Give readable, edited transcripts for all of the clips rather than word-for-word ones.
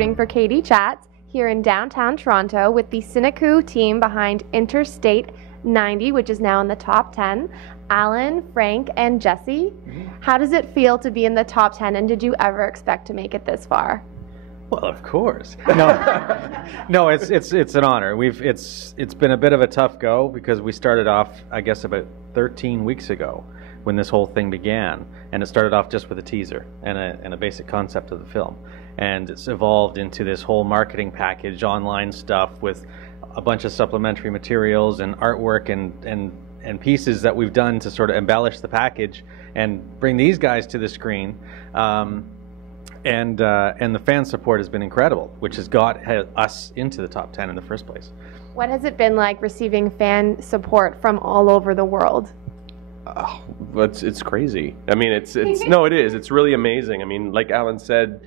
reporting for KD Chats here in downtown Toronto with the CineCoup team behind Interstate 90, which is now in the top 10. Allan, Frank, and Jessie. How does it feel to be in the top 10, and did you ever expect to make it this far? Well, of course. No, it's an honor. It's been a bit of a tough go because we started off, I guess, about 13 weeks ago when this whole thing began, and it started off just with a teaser and a basic concept of the film, and it's evolved into this whole marketing package, online stuff with a bunch of supplementary materials and artwork and pieces that we've done to sort of embellish the package and bring these guys to the screen. And the fan support has been incredible, which has got us into the top 10 in the first place. What has it been like receiving fan support from all over the world? It's crazy. I mean, no, it is. It's really amazing. I mean, like Allan said,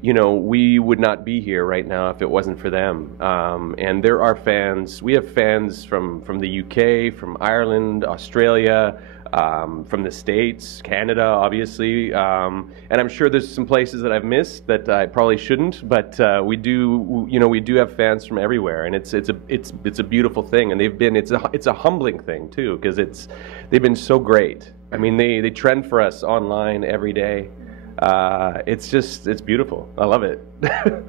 you know, we would not be here right now if it wasn't for them. And there are fans. We have fans from the UK, from Ireland, Australia, from the States, Canada, obviously. And I'm sure there's some places that I've missed that I probably shouldn't. But we do have fans from everywhere, and it's a beautiful thing. And it's a humbling thing too, because they've been so great. I mean, they trend for us online every day. It's beautiful. I love it.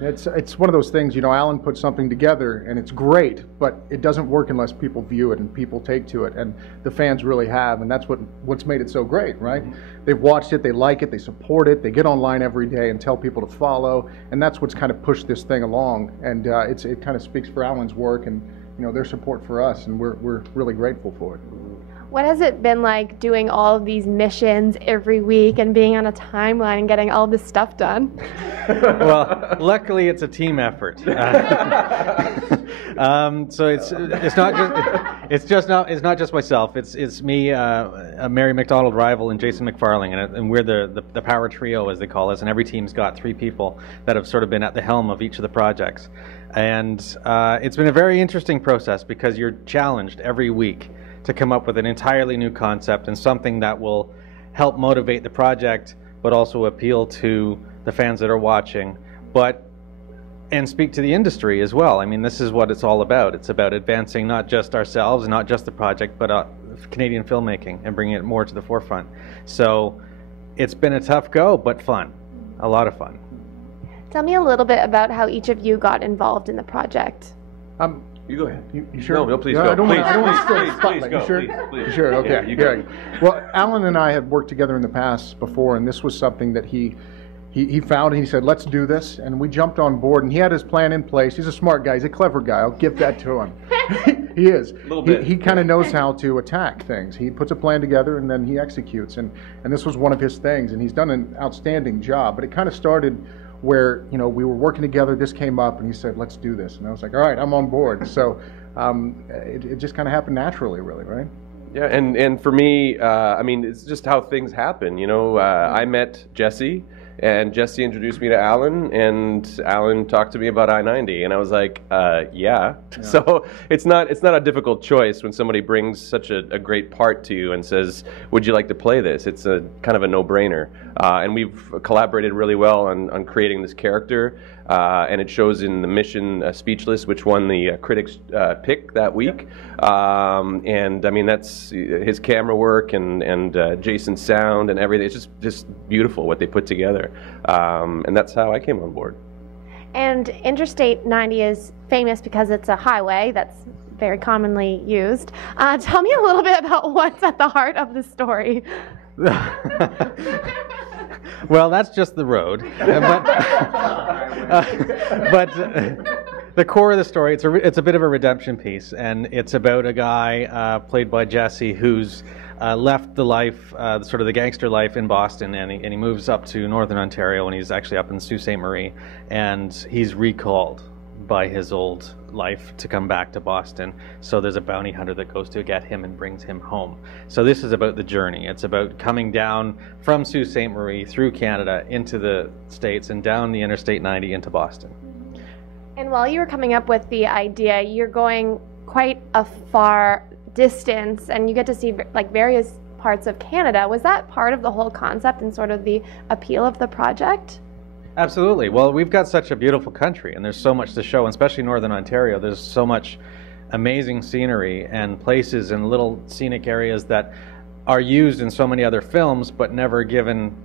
It's one of those things, you know, Allan put something together and it's great, but it doesn't work unless people view it and people take to it, and the fans really have, and that's what's made it so great, right? They've watched it, they like it, they support it, they get online every day and tell people to follow, and that's what's kind of pushed this thing along, and it kind of speaks for Allan's work and, you know, their support for us, and we're really grateful for it. What has it been like doing all of these missions every week and being on a timeline and getting all this stuff done? Well, luckily it's a team effort. So it's not just myself. It's me, Mary McDonald Rival, and Jason McFarling, and we're the power trio, as they call us. And every team's got 3 people that have sort of been at the helm of each of the projects. And it's been a very interesting process because you're challenged every week to come up with an entirely new concept and something that will help motivate the project, but also appeal to the fans that are watching, and speak to the industry as well. I mean, this is what it's all about. It's about advancing not just ourselves and not just the project, but Canadian filmmaking and bringing it more to the forefront. So it's been a tough go, but fun. A lot of fun. Tell me a little bit about how each of you got involved in the project. You go ahead. You sure? No, please go. I don't want Please to go. You sure? Please. You sure? Okay. Yeah, you go. Well, Allan and I had worked together in the past before, and this was something that he found, and he said, let's do this, and we jumped on board, and he had his plan in place. He's a smart guy. He's a clever guy. I'll give that to him. He is. A little bit. He kind of knows how to attack things. He puts a plan together, and then he executes, and this was one of his things, and he's done an outstanding job, but it kind of started where, you know, we were working together, this came up, and he said, let's do this. And I was like, all right, I'm on board. So it just kind of happened naturally, really, right? Yeah, and for me, I mean, it's just how things happen. You know, I met Jessie, and Jessie introduced me to Allan, and Allan talked to me about I90, and I was like, yeah. So it's not a difficult choice when somebody brings such a great part to you and says, would you like to play this? It's a kind of a no-brainer. And we've collaborated really well on creating this character, and it shows in the mission Speechless, which won the critics pick that week. And I mean, that's his camera work and Jason's sound and everything. It's just beautiful what they put together. And that's how I came on board. And Interstate 90 is famous because it's a highway that's very commonly used. Tell me a little bit about what's at the heart of the story. Well, that's just the road. But the core of the story, it's a bit of a redemption piece, and it's about a guy played by Jessie who's left the life, sort of the gangster life in Boston, and he moves up to Northern Ontario, and he's actually up in Sault Ste. Marie, and he's recalled by his old life to come back to Boston. So there's a bounty hunter that goes to get him and brings him home. So this is about the journey. It's about coming down from Sault Ste. Marie through Canada into the States and down the Interstate 90 into Boston. And while you were coming up with the idea, you're going quite a far distance and you get to see like various parts of Canada. Was that part of the whole concept and sort of the appeal of the project? Absolutely. Well, we've got such a beautiful country, and there's so much to show, and especially Northern Ontario. There's so much amazing scenery and places and little scenic areas that are used in so many other films, but never given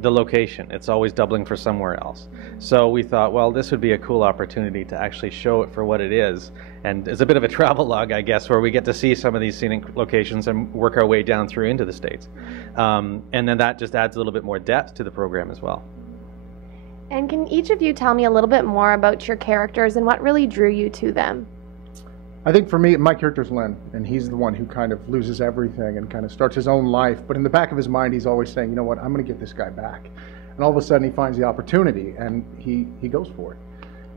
the location. It's always doubling for somewhere else. So we thought, well, this would be a cool opportunity to actually show it for what it is. And it's a bit of a travel log, I guess, where we get to see some of these scenic locations and work our way down through into the States. And then that just adds a little bit more depth to the program as well. And can each of you tell me a little bit more about your characters and what really drew you to them? I think for me, my character's Len, and he's the one who kind of loses everything and kind of starts his own life. But in the back of his mind, he's always saying, you know what, I'm going to get this guy back. And all of a sudden, he finds the opportunity, and he goes for it.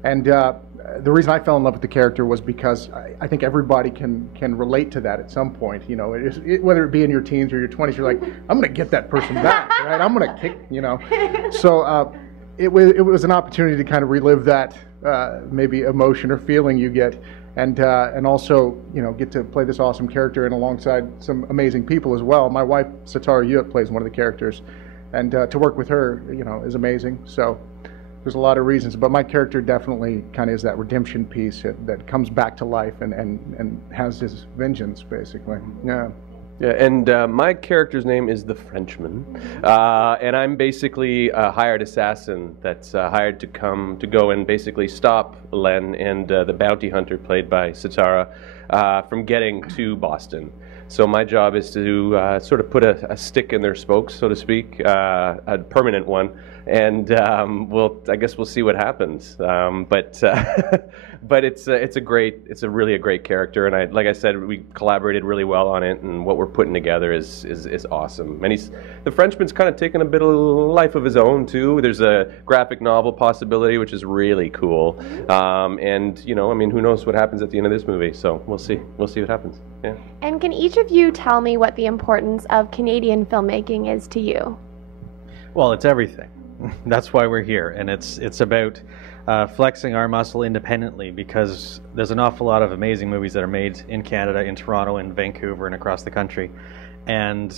And the reason I fell in love with the character was because I think everybody can relate to that at some point. You know, whether it be in your teens or your 20s, you're like, I'm going to get that person back, right? I'm going to kick, you know. So it was an opportunity to kind of relive that maybe emotion or feeling you get, and also, you know, get to play this awesome character and alongside some amazing people as well. My wife, Satara Hewitt, plays one of the characters, and to work with her, you know, is amazing. So there's a lot of reasons, but my character definitely kind of is that redemption piece that comes back to life and has his vengeance, basically. Yeah. Yeah, and my character's name is the Frenchman, and I'm basically a hired assassin that's hired to go and basically stop Len and the bounty hunter, played by Satara, from getting to Boston. So my job is to sort of put a stick in their spokes, so to speak, a permanent one, and I guess we'll see what happens. But it's a really great character, and like I said, we collaborated really well on it, and what we're putting together is awesome. And the Frenchman's kind of taken a bit of life of his own too. There's a graphic novel possibility, which is really cool. And you know, I mean, who knows what happens at the end of this movie? So we'll see what happens. Yeah. And can each of you tell me what the importance of Canadian filmmaking is to you? Well, it's everything. That's why we're here, and it's about flexing our muscle independently, because there's an awful lot of amazing movies that are made in Canada, in Toronto, in Vancouver, and across the country. And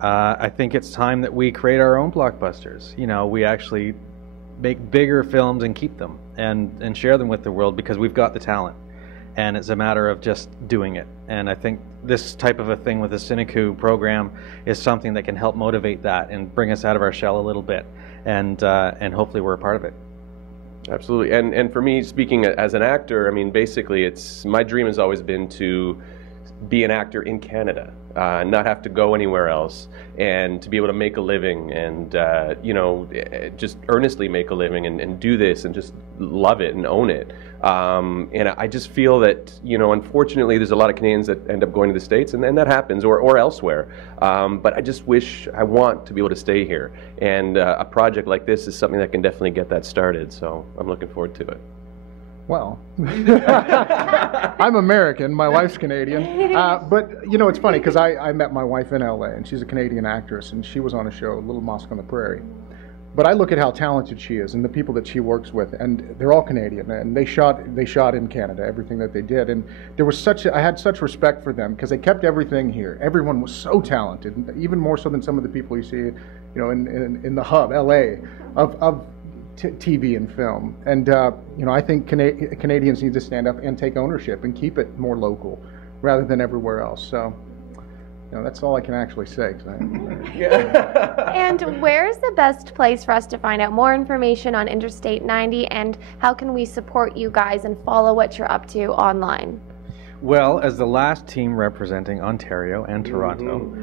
I think it's time that we create our own blockbusters. You know, we actually make bigger films and keep them and share them with the world, because we've got the talent. And it's a matter of just doing it. And I think this type of a thing with the CineCoup program is something that can help motivate that and bring us out of our shell a little bit. And hopefully we're a part of it. Absolutely. And for me, speaking as an actor, I mean, basically, my dream has always been to be an actor in Canada, not have to go anywhere else, and to be able to make a living and, you know, just earnestly make a living and do this and just love it and own it. And I just feel that, you know, unfortunately, there's a lot of Canadians that end up going to the States, and that happens, or elsewhere. But I just I want to be able to stay here. And a project like this is something that can definitely get that started. So I'm looking forward to it. Well, I'm American, my wife's Canadian, but you know, it's funny because I met my wife in LA, and she's a Canadian actress, and she was on a show, Little Mosque on the Prairie. But I look at how talented she is and the people that she works with, and they're all Canadian, and they shot in Canada, everything that they did, and there was I had such respect for them because they kept everything here. Everyone was so talented, even more so than some of the people you see, you know, in the hub, LA, of TV and film. And you know, I think Canadians need to stand up and take ownership and keep it more local rather than everywhere else. So, you know, that's all I can actually say. And where's the best place for us to find out more information on Interstate 90, and how can we support you guys and follow what you're up to online? Well, as the last team representing Ontario and Toronto,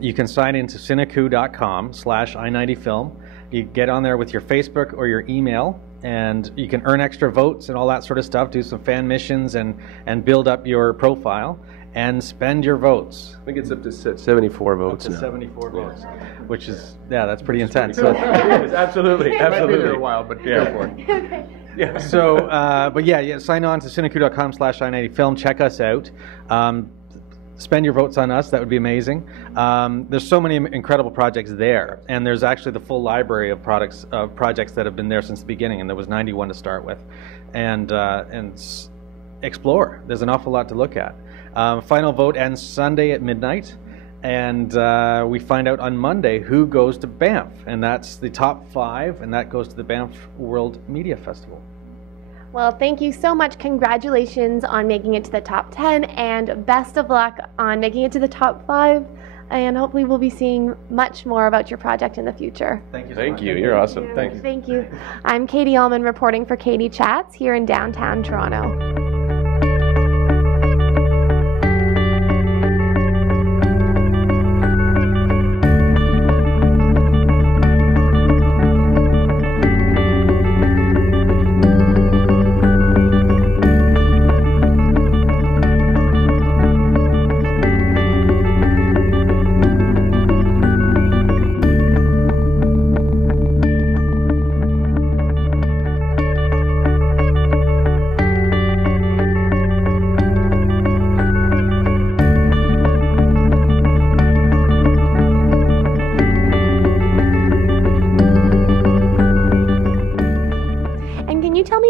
you can sign into cinecoup.com/i90film. You get on there with your Facebook or your email, and you can earn extra votes and all that sort of stuff, do some fan missions and build up your profile and spend your votes. I think it's up to 74 votes up to now. 74 votes, which is, yeah, that's pretty intense. Absolutely, Might be absolutely. there a while, but go for it. Okay. Yeah. So, but yeah, sign on to cinecoup.com/i90film. Check us out. Spend your votes on us. That would be amazing. There's so many incredible projects there, and there's actually the full library of projects that have been there since the beginning, and there was 91 to start with. And explore. There's an awful lot to look at. Final vote ends Sunday at midnight, and we find out on Monday who goes to Banff, and that's the top 5, and that goes to the Banff World Media Festival. Well, thank you so much. Congratulations on making it to the top 10, and best of luck on making it to the top 5. And hopefully we'll be seeing much more about your project in the future. Thank you. Thank you. You're awesome. Thank you. Thank you. I'm Katie Allman reporting for Katie Chats here in downtown Toronto.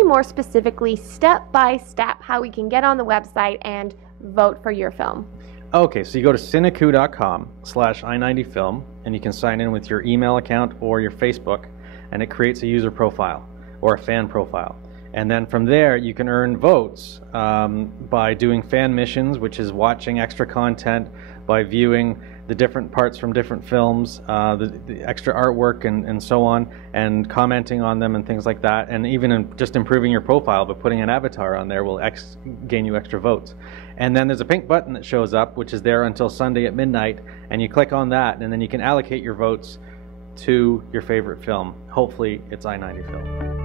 More specifically, step by step, how we can get on the website and vote for your film. Okay, so you go to cinecoup.com/i90film, and you can sign in with your email account or your Facebook, and it creates a user profile or a fan profile. And then from there, you can earn votes by doing fan missions, which is watching extra content, by viewing the different parts from different films, the extra artwork and so on, and commenting on them and things like that, and even just improving your profile by putting an avatar on there will gain you extra votes. And then there's a pink button that shows up, which is there until Sunday at midnight, and you click on that, and then you can allocate your votes to your favorite film. Hopefully it's i90 film.